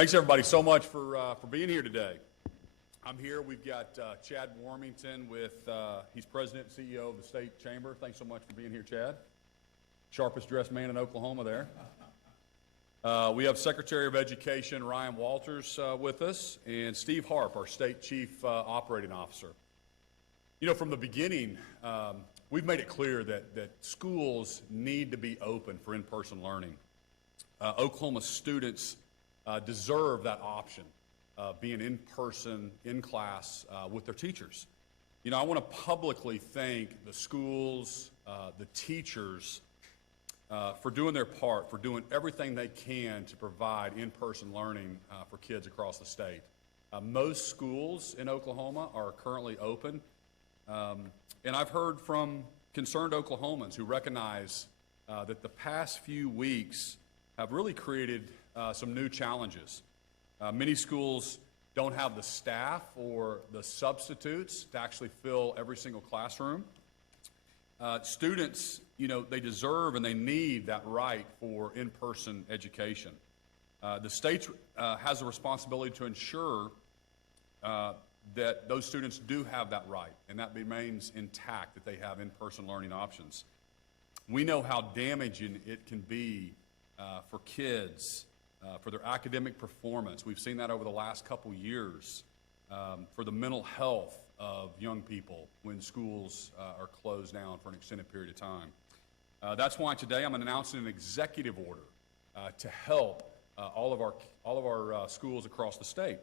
Thanks, everybody, so much for being here today. I'm here. We've got Chad Warmington he's president and CEO of the State Chamber. Thanks so much for being here, Chad. Sharpest dressed man in Oklahoma there. We have Secretary of Education Ryan Walters with us, and Steve Harp, our State Chief Operating Officer. You know, from the beginning, we've made it clear that schools need to be open for in-person learning. Oklahoma students deserve that option, being in person, in class, with their teachers. You know, I want to publicly thank the schools, the teachers, for doing their part, for doing everything they can to provide in-person learning for kids across the state. Most schools in Oklahoma are currently open, and I've heard from concerned Oklahomans who recognize that the past few weeks have really created some new challenges. Many schools don't have the staff or the substitutes to actually fill every single classroom. Students, you know, they deserve and they need that right for in-person education. The state has a responsibility to ensure that those students do have that right, and that remains intact, that they have in-person learning options. We know how damaging it can be for kids, for their academic performance. We've seen that over the last couple years, for the mental health of young people when schools are closed down for an extended period of time. That's why today I'm announcing an executive order to help all of our schools across the state.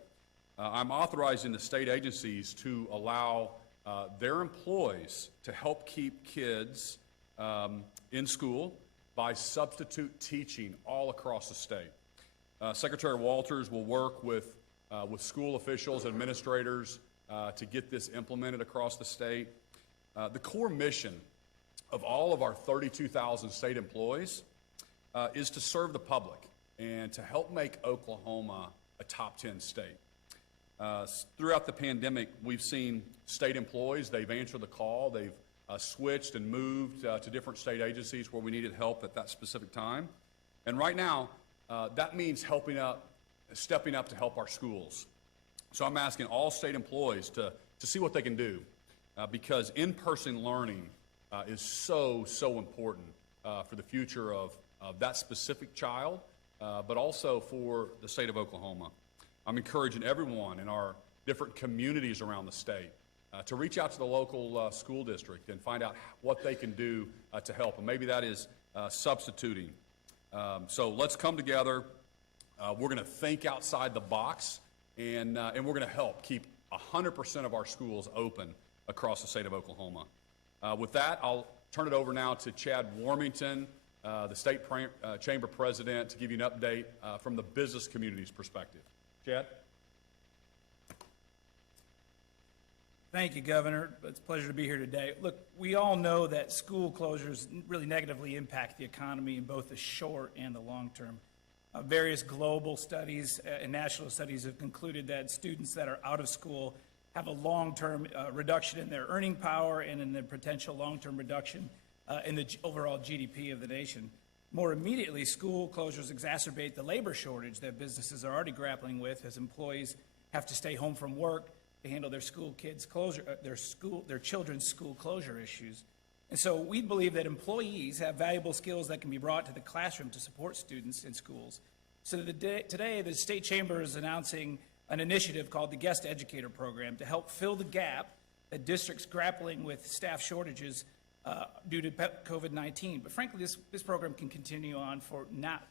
I'm authorizing the state agencies to allow their employees to help keep kids in school by substitute teaching all across the state. Secretary Walters will work with school officials and administrators to get this implemented across the state. The core mission of all of our 32,000 state employees is to serve the public and to help make Oklahoma a top 10 state. Throughout the pandemic, we've seen state employees, they've answered the call, they've switched and moved to different state agencies where we needed help at that specific time. And right now, that means stepping up to help our schools. So I'm asking all state employees to see what they can do because in-person learning is so important for the future of that specific child, but also for the state of Oklahoma. I'm encouraging everyone in our different communities around the state to reach out to the local school district and find out what they can do to help. And maybe that is substituting. So let's come together. We're going to think outside the box, and we're going to help keep 100% of our schools open across the state of Oklahoma. With that, I'll turn it over now to Chad Warmington, the State Chamber President, to give you an update from the business community's perspective. Chad? Thank you, Governor. It's a pleasure to be here today. Look, we all know that school closures really negatively impact the economy in both the short and the long term. Various global studies and national studies have concluded that students that are out of school have a long-term reduction in their earning power and in the potential long-term reduction in the overall GDP of the nation. More immediately, school closures exacerbate the labor shortage that businesses are already grappling with as employees have to stay home from work to handle their their children's school closure issues. And so we believe that employees have valuable skills that can be brought to the classroom to support students in schools. So today, the State Chamber is announcing an initiative called the Guest Educator Program to help fill the gap that districts grappling with staff shortages due to COVID-19. But frankly, this program can continue on for not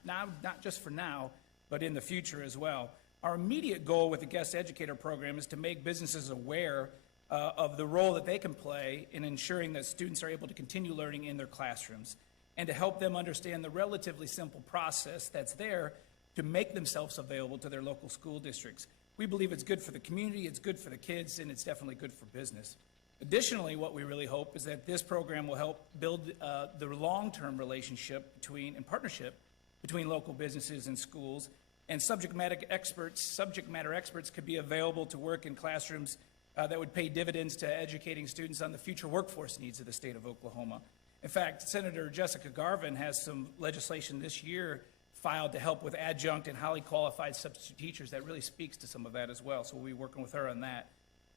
just for now, but in the future as well. Our immediate goal with the Guest Educator Program is to make businesses aware of the role that they can play in ensuring that students are able to continue learning in their classrooms and to help them understand the relatively simple process that's there to make themselves available to their local school districts. We believe it's good for the community, it's good for the kids, and it's definitely good for business. Additionally, what we really hope is that this program will help build the long-term relationship and partnership between local businesses and schools, and subject matter experts could be available to work in classrooms that would pay dividends to educating students on the future workforce needs of the state of Oklahoma. In fact, Senator Jessica Garvin has some legislation this year filed to help with adjunct and highly qualified substitute teachers. That really speaks to some of that as well, so we'll be working with her on that.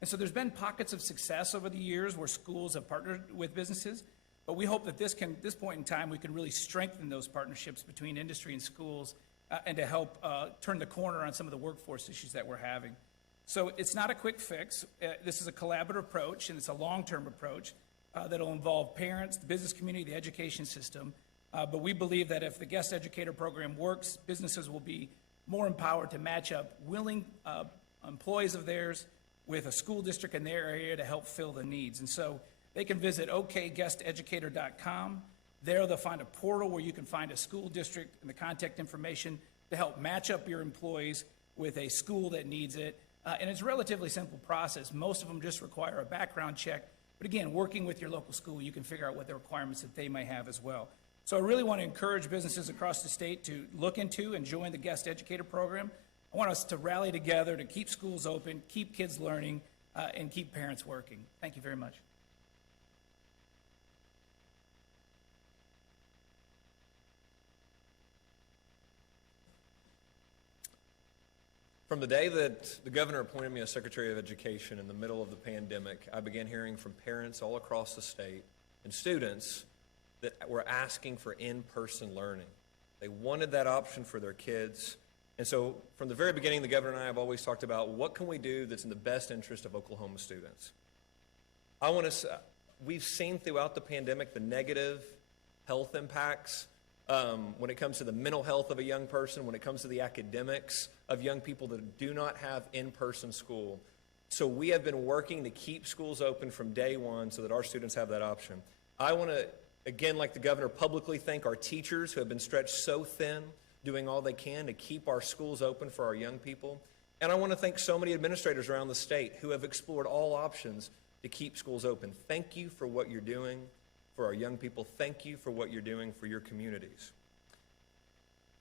And so there's been pockets of success over the years where schools have partnered with businesses, but we hope that this point in time, we can really strengthen those partnerships between industry and schools and to help turn the corner on some of the workforce issues that we're having. So it's not a quick fix. This is a collaborative approach, and it's a long-term approach that'll involve parents, the business community, the education system. But we believe that if the guest educator program works, businesses will be more empowered to match up willing employees of theirs with a school district in their area to help fill the needs. And so they can visit okguesteducator.com. There they'll find a portal where you can find a school district and the contact information to help match up your employees with a school that needs it. And it's a relatively simple process. Most of them just require a background check. But again, working with your local school, you can figure out what the requirements that they may have as well. So I really want to encourage businesses across the state to look into and join the guest educator program. I want us to rally together to keep schools open, keep kids learning, and keep parents working. Thank you very much. From the day that the governor appointed me as Secretary of Education in the middle of the pandemic, I began hearing from parents all across the state and students that were asking for in-person learning. They wanted that option for their kids. And so from the very beginning, the governor and I have always talked about what can we do that's in the best interest of Oklahoma students. We've seen throughout the pandemic the negative health impacts when it comes to the mental health of a young person, when it comes to the academics of young people that do not have in-person school. So we have been working to keep schools open from day one so that our students have that option. I want to, again, like the governor, publicly thank our teachers who have been stretched so thin, doing all they can to keep our schools open for our young people. And I want to thank so many administrators around the state who have explored all options to keep schools open. Thank you for what you're doing for our young people. Thank you for what you're doing for your communities.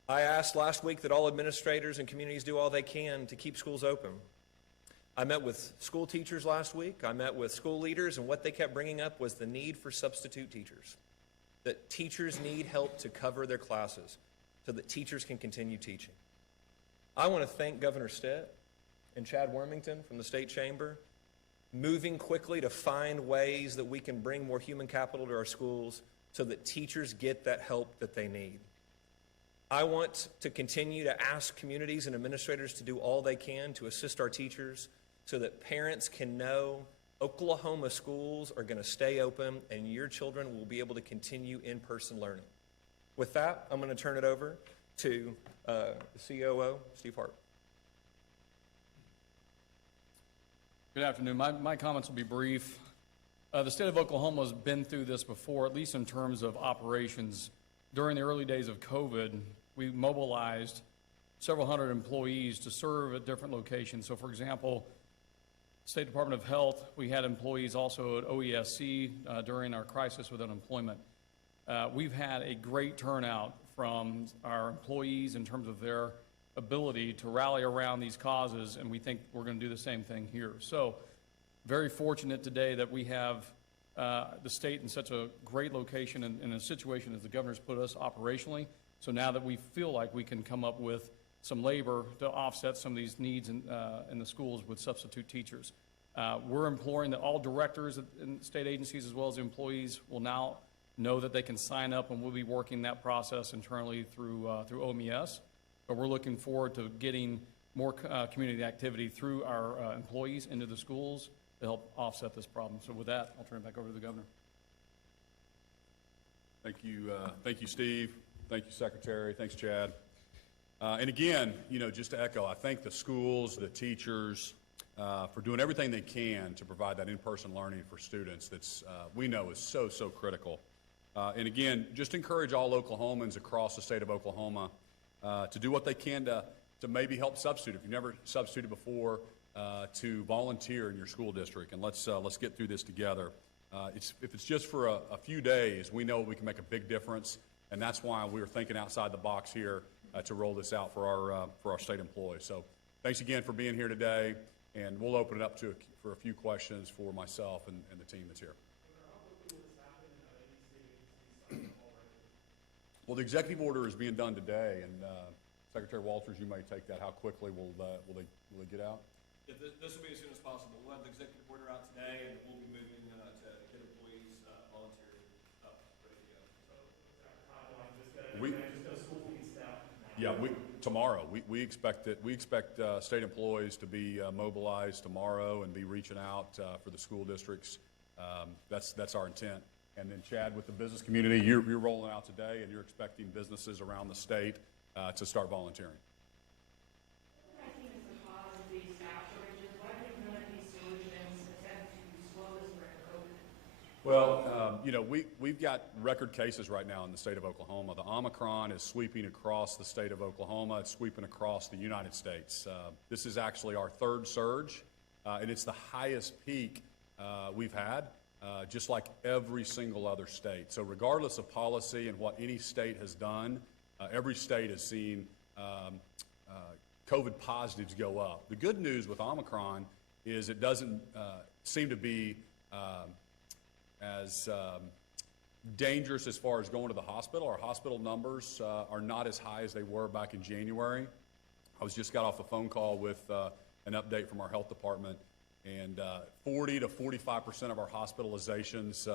I asked last week that all administrators and communities do all they can to keep schools open. I met with school teachers last week. I met with school leaders, and what they kept bringing up was the need for substitute teachers, that teachers need help to cover their classes so that teachers can continue teaching. I want to thank Governor Stitt and Chad Wormington from the State Chamber, moving quickly to find ways that we can bring more human capital to our schools so that teachers get that help that they need. I want to continue to ask communities and administrators to do all they can to assist our teachers so that parents can know Oklahoma schools are going to stay open and your children will be able to continue in-person learning. With that, I'm going to turn it over to the COO, Steve Hart. Good afternoon. My comments will be brief. The state of Oklahoma has been through this before, at least in terms of operations. During the early days of COVID, we mobilized several hundred employees to serve at different locations. So, for example, State Department of Health, we had employees also at OESC during our crisis with unemployment. We've had a great turnout from our employees in terms of their ability to rally around these causes, and we think we're going to do the same thing here. So, very fortunate today that we have the state in such a great location and in a situation as the governor's put us operationally. So now that we feel like we can come up with some labor to offset some of these needs in the schools with substitute teachers. We're imploring that all directors in state agencies as well as employees will now know that they can sign up, and we'll be working that process internally through OMES. But we're looking forward to getting more community activity through our employees into the schools to help offset this problem. So with that, I'll turn it back over to the governor. Thank you, Steve. Thank you, Secretary. Thanks, Chad. And again, just to echo, I thank the schools, the teachers, for doing everything they can to provide that in-person learning for students that's, we know is so, so critical. And again, just encourage all Oklahomans across the state of Oklahoma to do what they can to maybe help substitute. If you've never substituted before, to volunteer in your school district, and let's get through this together. If it's just for a few days, we know we can make a big difference, and that's why we're thinking outside the box here to roll this out for our state employees. So thanks again for being here today, and we'll open it up for a few questions for myself and the team that's here. Well, the executive order is being done today, and Secretary Walters, you may take that. How quickly will they get out? Yeah, this will be as soon as possible. We'll have the executive order out today, and we'll be moving to get employees volunteering up, ready to go. Tomorrow. We expect state employees to be mobilized tomorrow and be reaching out for the school districts. That's our intent. And then Chad, with the business community, you're rolling out today, and you're expecting businesses around the state to start volunteering. COVID-19 is the cause of these staff shortages. Why do you think none of these solutions attempt to slow the spread of COVID? Well, we've got record cases right now in the state of Oklahoma. The Omicron is sweeping across the state of Oklahoma. It's sweeping across the United States. This is actually our third surge, and it's the highest peak we've had, just like every single other state. So regardless of policy and what any state has done, every state has seen COVID positives go up. The good news with Omicron is it doesn't seem to be as dangerous as far as going to the hospital. Our hospital numbers are not as high as they were back in January. I just got off a phone call with an update from our health department, and 40 to 45% of our hospitalizations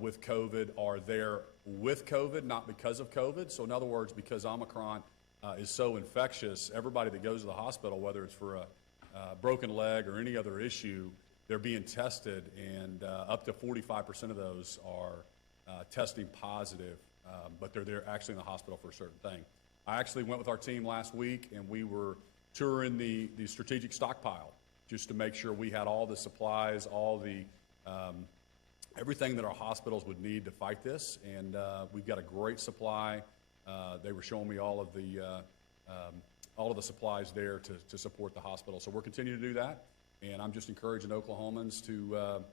with COVID are there with COVID, not because of COVID. So in other words, because Omicron is so infectious, everybody that goes to the hospital, whether it's for a broken leg or any other issue, they're being tested, and up to 45% of those are testing positive, but they're there actually in the hospital for a certain thing. I actually went with our team last week, and we were touring the strategic stockpile just to make sure we had all the supplies, all the everything that our hospitals would need to fight this, and we've got a great supply. They were showing me all of the supplies there to support the hospital. So we're continuing to do that, and I'm just encouraging Oklahomans to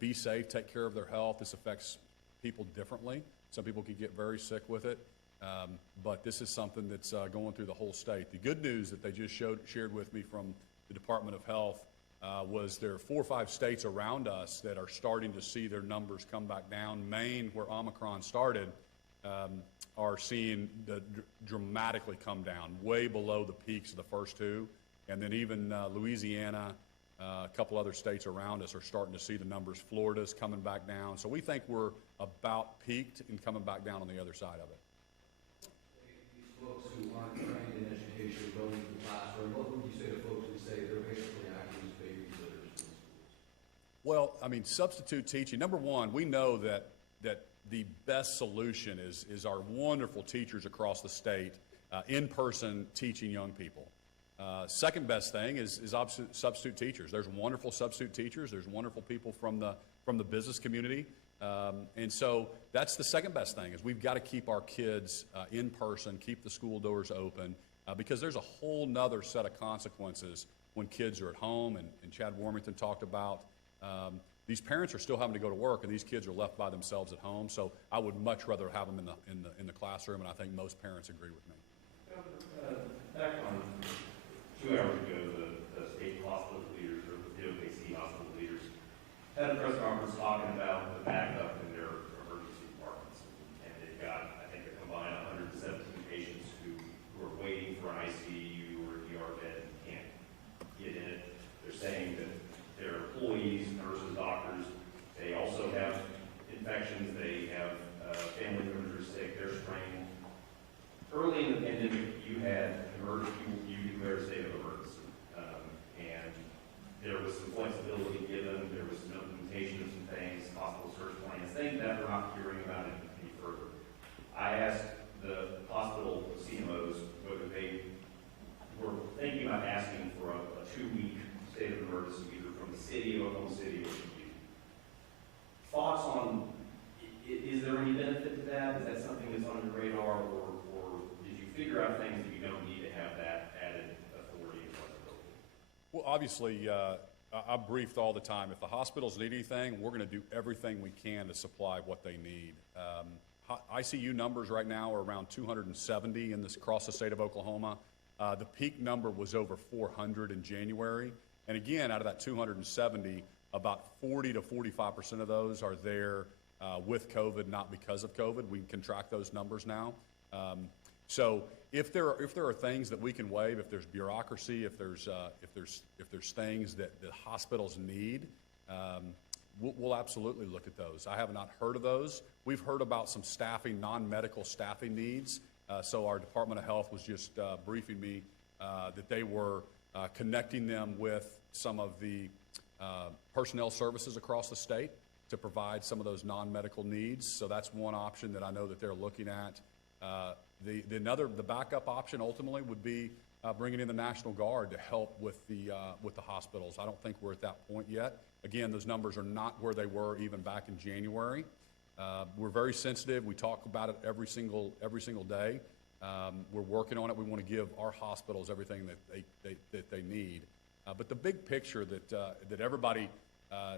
be safe, take care of their health. This affects people differently. Some people can get very sick with it, but this is something that's going through the whole state. The good news that they just shared with me from the Department of Health was there are 4 or 5 states around us that are starting to see their numbers come back down. Maine, where Omicron started, are seeing the dramatically come down, way below the peaks of the first 2. And then even Louisiana, a couple other states around us are starting to see the numbers. Florida's coming back down. So we think we're about peaked and coming back down on the other side of it. These folks who aren't trained in education going to the classroom, what would you say to folks who say they're basically acting as babysitters in schools? Well, I mean, substitute teaching. Number one, we know that the best solution is our wonderful teachers across the state in person teaching young people. Second best thing is substitute teachers. There's wonderful substitute teachers. There's wonderful people from the business community. And so that's the second best thing is we've got to keep our kids in person, keep the school doors open, because there's a whole nother set of consequences when kids are at home. And Chad Warmington talked about these parents are still having to go to work, and these kids are left by themselves at home. So I would much rather have them in the classroom, and I think most parents agree with me. Back on 2 hours ago, the state hospital leaders, or the OKC hospital leaders, had a press conference talking about the backup in their emergency departments. And they've got, I think, a combined 117 patients who are waiting for an ICU or ER bed and can't get in it. They're saying that their employees, nurses, doctors, they also have infections, they have family members who are sick, they're strained. Early in the pandemic, you had you declared a state of emergency, and there was some flexibility given, there was some implementation of some things, hospital search plans, things that we're not hearing about any further. I asked the hospital CMOs whether they were thinking about asking for a 2-week state of emergency, either from the city or Oklahoma City or from you. Thoughts on, is there any benefit to that? Is that something that's on your radar, or did you figure out things that you don't need to have that added authority and flexibility? Well, obviously, I briefed all the time. If the hospitals need anything, we're going to do everything we can to supply what they need. ICU numbers right now are around 270 across the state of Oklahoma. The peak number was over 400 in January. And again, out of that 270, about 40 to 45% of those are there with COVID, not because of COVID. We can track those numbers now. So if there are things that we can waive, if there's bureaucracy, if there's things that the hospitals need, we'll absolutely look at those. I have not heard of those. We've heard about some staffing, non-medical staffing needs. So our Department of Health was just briefing me that they were connecting them with some of the personnel services across the state to provide some of those non-medical needs. So that's one option that I know that they're looking at. The backup option ultimately would be bringing in the National Guard to help with the hospitals. I don't think we're at that point yet. Again, those numbers are not where they were even back in January. We're very sensitive. We talk about it every single day. We're working on it. We want to give our hospitals everything that they need. But the big picture that everybody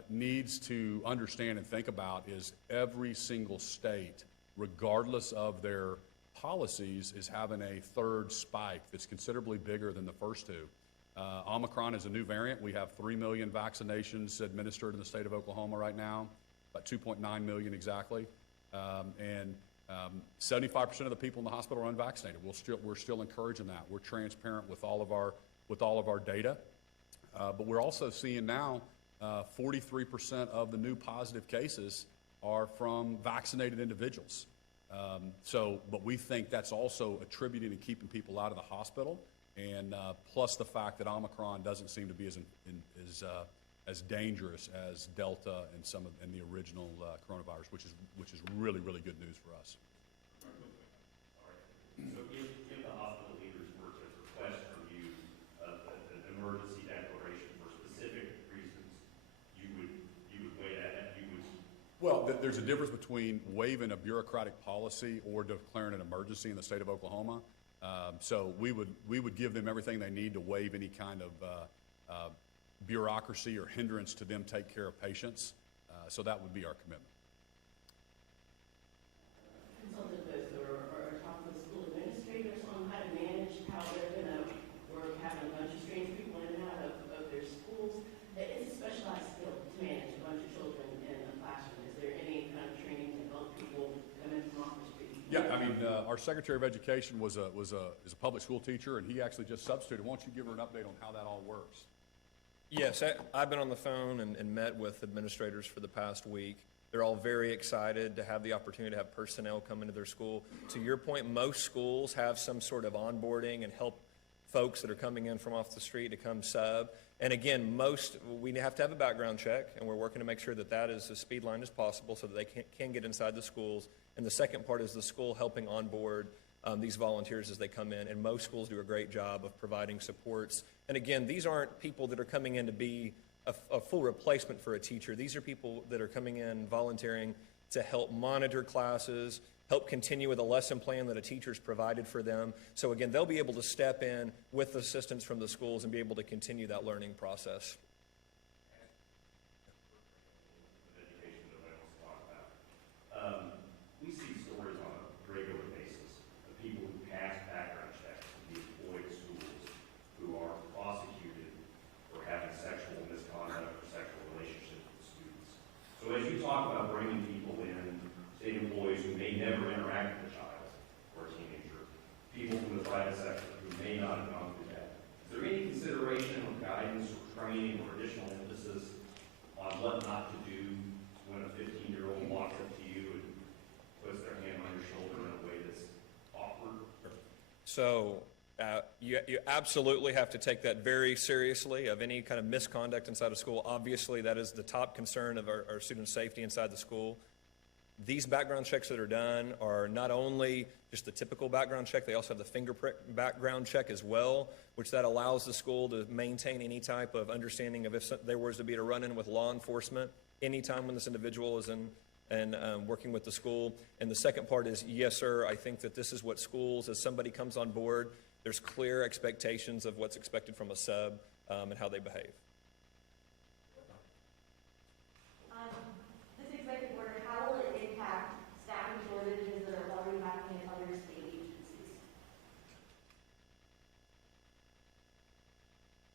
needs to understand and think about is every single state, regardless of their policies, is having a third spike that's considerably bigger than the first two. Omicron is a new variant. We have 3 million vaccinations administered in the state of Oklahoma right now, about 2.9 million exactly. And 75% of the people in the hospital are unvaccinated. We're still encouraging that. We're transparent with all of our data. But we're also seeing now 43% of the new positive cases are from vaccinated individuals. But we think that's also attributing to keeping people out of the hospital, and plus the fact that Omicron doesn't seem to be as dangerous as Delta and the original coronavirus, which is really, really good news for us. So if the hospital leaders were to request from you an emergency declaration for specific reasons, you would weigh that, Well, there's a difference between waiving a bureaucratic policy or declaring an emergency in the state of Oklahoma. So we would give them everything they need to waive any kind of bureaucracy or hindrance to them take care of patients. So that would be our commitment. Consulted with or talk with school administrators on how to manage how they're going to work, having a bunch of strange people in and out of their schools. It's a specialized skill to manage a bunch of children in a classroom. Is there any kind of training to help people come in from off the street? Yeah, I mean, our Secretary of Education is a public school teacher, and he actually just substituted. Why don't you give her an update on how that all works? Yes, I've been on the phone and met with administrators for the past week. They're all very excited to have the opportunity to have personnel come into their school. To your point, most schools have some sort of onboarding and help folks that are coming in from off the street to come sub. And again, we have to have a background check, and we're working to make sure that is as speed line as possible so that they can get inside the schools. And the second part is the school helping onboard these volunteers as they come in. And most schools do a great job of providing supports. And again, these aren't people that are coming in to be a full replacement for a teacher. These are people that are coming in volunteering to help monitor classes, help continue with a lesson plan that a teacher's provided for them. So again, they'll be able to step in with assistance from the schools and be able to continue that learning process. education that I also talk about. We see stories on a regular basis of people who pass background checks to be employed at schools who are prosecuted for having sexual misconduct or sexual relationships with students. So as you talk about bringing people in, state employees who may never interact with a child or a teenager, people from the private sector who may not have gone through that, is there any consideration or guidance or training or additional emphasis on what not to do when a 15-year-old walks up to you and puts their hand on your shoulder in a way that's awkward? So you absolutely have to take that very seriously of any kind of misconduct inside a school. Obviously, that is the top concern of our students' safety inside the school. These background checks that are done are not only just the typical background check, they also have the fingerprint background check as well, which that allows the school to maintain any type of understanding of if there was to be a run-in with law enforcement anytime when this individual is working with the school. And the second part is, yes, sir, I think that this is what schools, as somebody comes on board, there's clear expectations of what's expected from a sub and how they behave. This executive order, how will it impact staffing shortages that are already happening in other state agencies?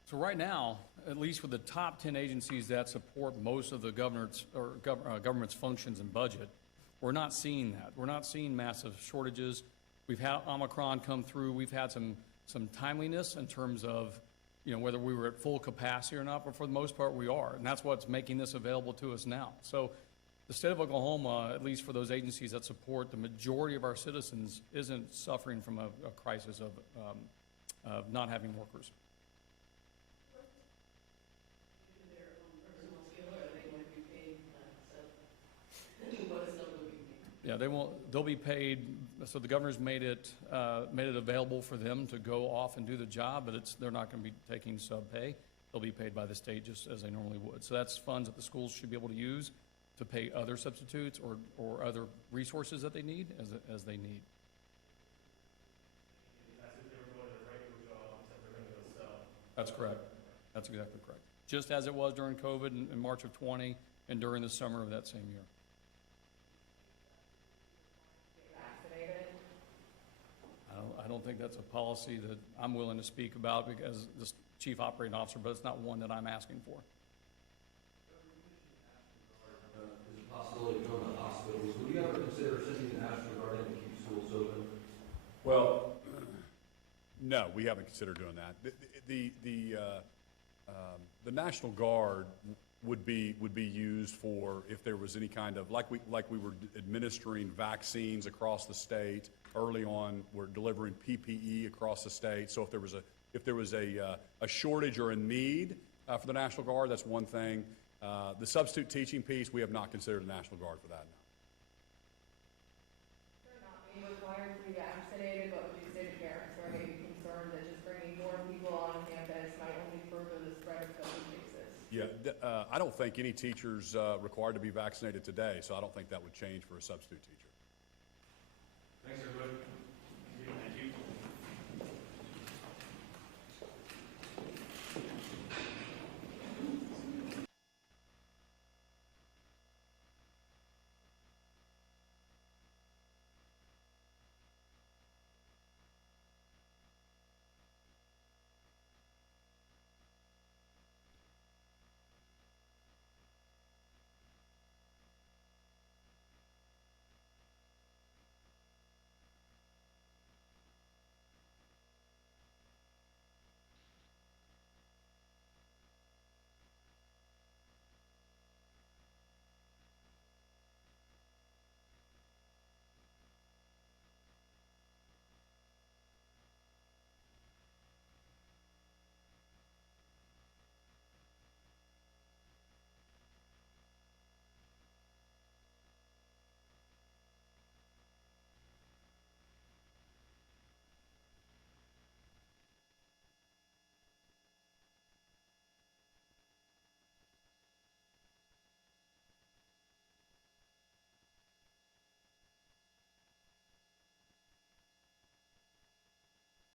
So So right now, at least with the top 10 agencies that support most of the government's functions and budget, we're not seeing that. We're not seeing massive shortages. We've had Omicron come through. We've had some timeliness in terms of, whether we were at full capacity or not, but for the most part, we are. And that's what's making this available to us now. So the state of Oklahoma, at least for those agencies that support the majority of our citizens, isn't suffering from a crisis of not having workers. Their own personal skill, or they want to be paid, what is still would be paid? Yeah, they'll be paid, so the governor's made it available for them to go off and do the job, but they're not going to be taking sub pay. They'll be paid by the state just as they normally would. So that's funds that the schools should be able to use to pay other substitutes or other resources that they need as they need. That's if they were going to their regular job, except they're going to go sell. That's correct. That's exactly correct. Just as it was during COVID in March of 20 and during the summer of that same year. Vaccinated? I don't think that's a policy that I'm willing to speak about because the chief operating officer, but it's not one that I'm asking for. There's a possibility of going to hospitals. Would you ever consider sending the National Guard in to keep schools open? Well, no, we haven't considered doing that. The National Guard would be used for if there was any kind of, like we were administering vaccines across the state early on, we're delivering PPE across the state. So if there was a shortage or a need for the National Guard, that's one thing. The substitute teaching piece, we have not considered the National Guard for that now. They're not being required to be vaccinated, but would you say to parents who are maybe concerned that just bringing more people on campus might only further the spread of COVID cases? Yeah, I don't think any teacher's required to be vaccinated today, so I don't think that would change for a substitute teacher. Thanks, everybody.